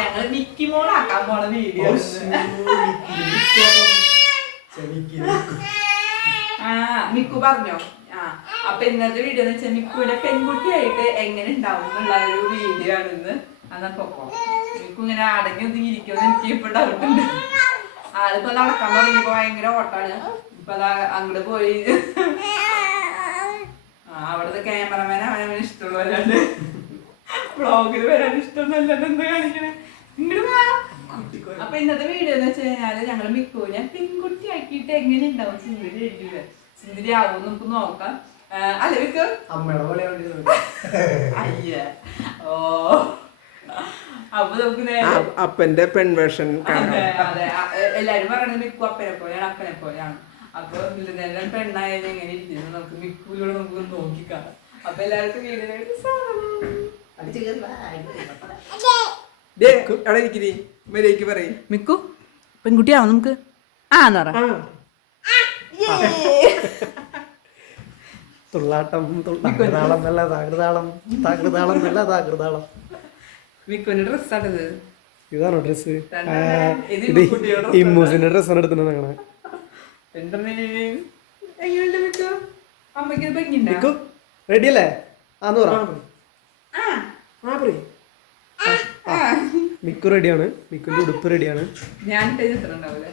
ഞങ്ങള് മിക്കി മോളാക്കാൻ പോണ video. Miku പറഞ്ഞോ. അപ്പൊ ഇന്നത്തെ വീഡിയോ എന്ന് വെച്ചാൽ മിക്കുവിന്റെ പെൺകുട്ടിയായിട്ട് എങ്ങനെ ഉണ്ടാവും എന്നുള്ള ഒരു വീഡിയോ ആണെന്ന്. അന്നപ്പോ മിക്കു ഇങ്ങനെ അടങ്ങി ഒതുങ്ങി ഇരിക്കുമെന്ന് എനിക്ക് ഇപ്പൊ ഡൗട്ടുണ്ട്. ആളിപ്പോ നടക്കാൻ തുടങ്ങിയപ്പോ ഭയങ്കര ഓട്ടാണ്. ഇപ്പൊ അതാ അങ്ങോട്ട് പോയി. അവിടുത്തെ ക്യാമറമാൻ അവനവന് ഇഷ്ടമുള്ളവരാണ്ട് വ്ളോഗിൽ വരാൻ ഇഷ്ടമൊന്നുമല്ല എന്താ കാണിക്കണേ. അപ്പൊ ഇന്നത്തെ വീഡിയോ എന്ന് വെച്ച് കഴിഞ്ഞാല് ഞങ്ങള് മിക്കുവിനെ പെൺകുട്ടി ആക്കിയിട്ട് എങ്ങനെ ഉണ്ടാവും സുന്ദരി ആയിരിക്കില്ല. സുന്ദരി ആവും നമുക്ക് നോക്കാം. അല്ല മിക്കു അയ്യ ഓ അപ്പൊ നമുക്ക് അപ്പന്റെ പെൺവേഷൻ. അതെ എല്ലാരും പറയണത് മിക്കു അപ്പനെ പോലെയാണ് അപ്പനെ പോലെയാണ്. അപ്പൊ എല്ലാം പെണ്ണായത് എങ്ങനെ ഇരിക്കുന്നു നമുക്ക് മിക്കുവിലൂടെ നമുക്ക് നോക്കിക്കാണാം. അപ്പൊ എല്ലാവർക്കും വീഡിയോ മിക്കു പെൺകുട്ടിയാവും നമുക്ക് തുള്ളാട്ടം താകൃതാളം നല്ല താകൃതാളം താകൃതാളം നല്ല താകൃതാളം. മിക്കുവിന്റെ ഡ്രസ്സാണിത്. ഇതാണോ ഡ്രസ്സ്? ഇത് ഇമ്മൂസിന്റെ ഡ്രസ്സാണ് എടുത്തിട്ട് ഞങ്ങളെ. മിക്കു റെഡി അല്ലേ? മിക്കു റെഡിയാണ്. മിക്കുന്റെ ഉടുപ്പ് റെഡിയാണ്. ഞാൻ ചിത്രണ്ടാവൂലേ?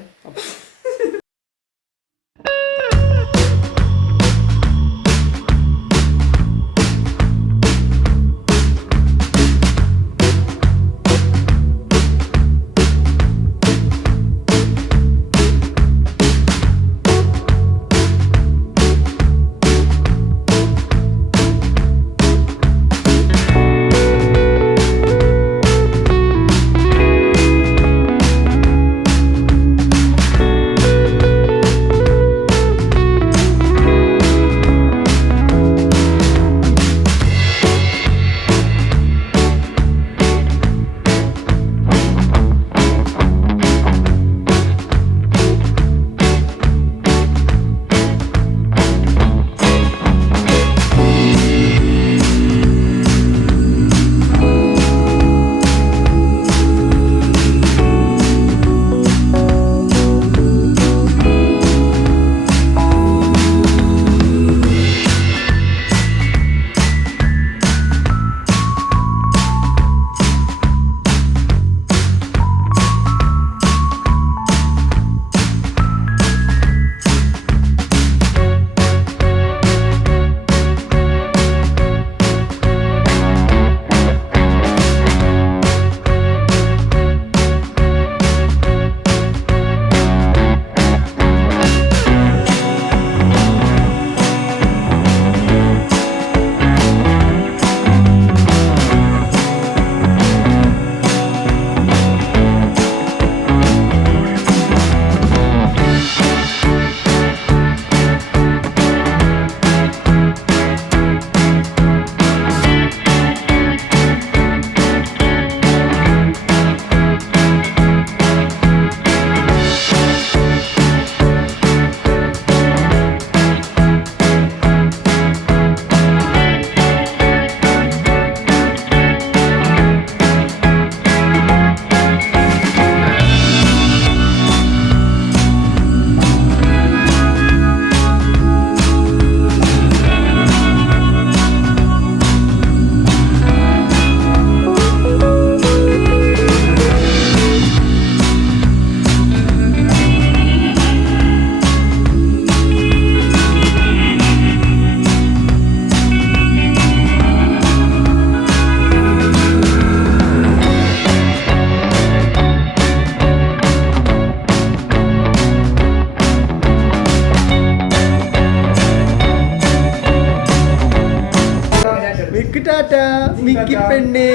മിക്കി പെണ്ണേ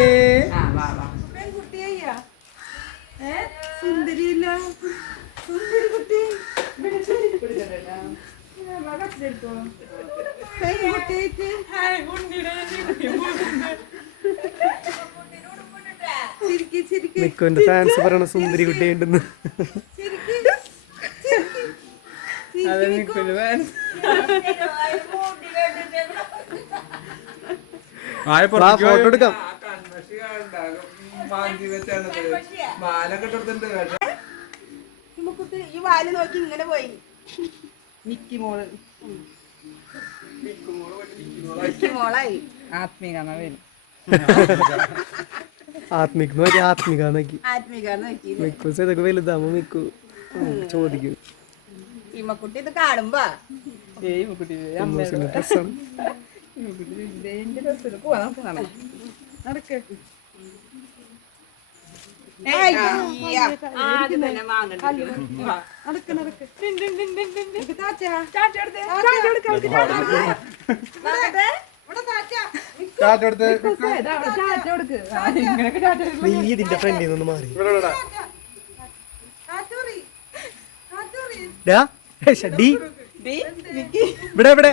സുന്ദരിയില്ല സുന്ദരി കുട്ടി മിക്കുവിന്റെ ഫാൻസ് പറയണ സുന്ദരി കുട്ടി ഉണ്ടെന്ന്. ഫോട്ടോ എടുക്കാം. മാന്തി വെച്ചാണത് മാലൊക്കെ ഇട്ടിട്ടുണ്ട് മുക്കുത്തി ഈ വാല് നോക്കി ഇങ്ങനെ പോയി മിക്കി മോള് മിക്കി മോളായി ആത്മീക വരും ആത്മിക് നോക്കി ആത്മിക നോക്കി ആത്മിക നോക്കി മിക്കൂസ് ഇതൊക്കെ വലുതാമോ മിക്കു ചോദിക്കും ഇമ്മക്കുട്ടി ഇത് കാണുമ്പോ ഏയ് കുട്ടി ഇമ്മൂസിന്റെ ഡ്രസ്സാണ് പോവാ നമുക്ക് കാണാം നടക്ക് ആദ്യം തന്നെ വാങ്ങണ്ട നടക്ക് നടക്ക് നീ ഇതിന്റെ ഫ്രണ്ടിൽ നിന്ന് മാറി ഡാ, ഡി. ഇവിടെ ഇവിടെ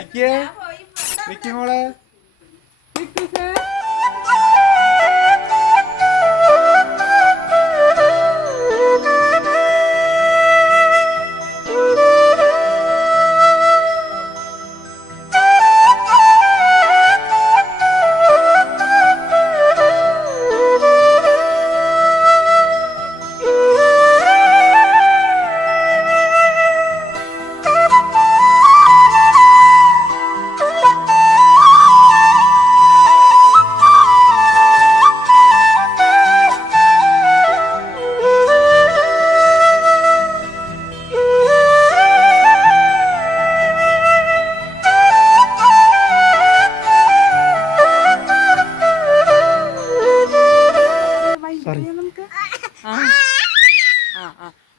മിക്കി മോളെ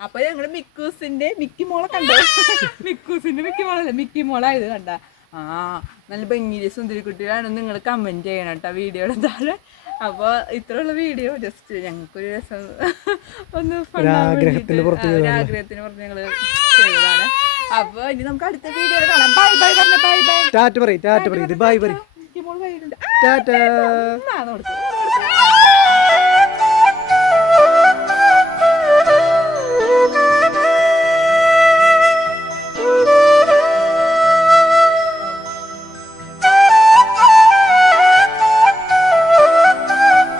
അപ്പൊ ഞങ്ങള് മിക്കൂസിന്റെ മിക്കി മോളെ കണ്ടോ മിക്കൂസിന്റെ മിക്കി മോളല്ല മിക്കി മോളായത് കണ്ട ആ നല്ല ഭംഗിയിലെ സുന്ദരിക്കുട്ടിയാണ് നിങ്ങൾ കമന്റ് ചെയ്യണം കേട്ടോ വീഡിയോയുടെ താഴെ അപ്പൊ ഇത്രയുള്ള വീഡിയോ ജസ്റ്റ് ഞങ്ങൾക്കൊരു രസം ഒന്ന് ഒരാഗ്രഹത്തിന് പുറത്ത് ആഗ്രഹത്തിന് പുറത്ത് ഞങ്ങള് ചെയ്തതാണ് അപ്പൊ ഇനി നമുക്ക് അടുത്ത വീഡിയോ കാണാം ബൈ ബൈ പറഞ്ഞ ബൈ ബൈ ടാറ്റ പറയും ഇത് ബൈ പറയും മിക്കി മോൾ കയ്യിലുണ്ട് ടാറ്റ കൊടുത്തു